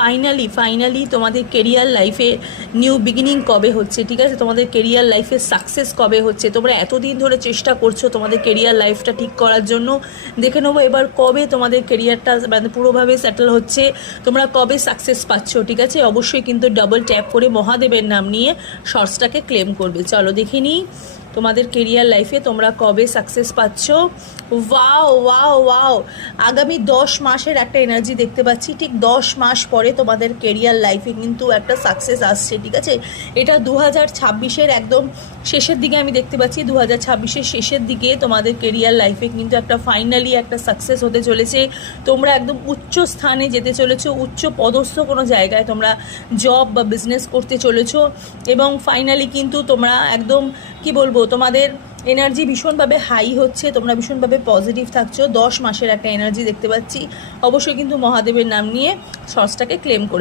Finally তোমাদের career লাইফে new beginning কবে হচ্ছে, ঠিক আছে? তোমাদের কেরিয়ার লাইফে সাকসেস কবে হচ্ছে? তোমরা এতদিন ধরে চেষ্টা করছো তোমাদের কেরিয়ার লাইফটা ঠিক করার জন্য। দেখে নেবো এবার কবে তোমাদের কেরিয়ারটা মানে পুরোভাবে সেটেল হচ্ছে, তোমরা কবে সাকসেস পাচ্ছ, ঠিক আছে? অবশ্যই কিন্তু ডাবল ট্যাপ করে মহাদেবের নাম নিয়ে শর্টসটাকে ক্লেম করবে। চলো দেখে নিই তোমাদের কেরিয়ার লাইফে তোমরা কবে সাকসেস পাচ্ছ। ওয়াও ওয়াও ওয়াও, আগামী 10 মাসের একটা এনার্জি দেখতে পাচ্ছি। ঠিক 10 মাস পরে তোমাদের কেরিয়ার লাইফে কিন্তু একটা সাকসেস আসছে, ঠিক আছে? এটা 2026-এর একদম শেষের দিকে আমি দেখতে পাচ্ছি। 2026-এর শেষের দিকে তোমাদের কেরিয়ার লাইফে কিন্তু একটা ফাইনালি একটা সাকসেস হতে চলেছে। তোমরা একদম উচ্চ স্থানে যেতে চলেছো, উচ্চ পদস্থ কোনো জায়গায় তোমরা জব বা বিজনেস করতে চলেছো এবং ফাইনালি কিন্তু তোমরা একদম কি বলবো, তোমাদের এনার্জি ভীষণভাবে হাই হচ্ছে, তোমরা ভীষণভাবে পজিটিভ থাকছো। 10 মাসের একটা এনার্জি দেখতে পাচ্ছি। অবশ্যই কিন্তু মহাদেবের নাম নিয়ে শর্টসটাকে ক্লেম করে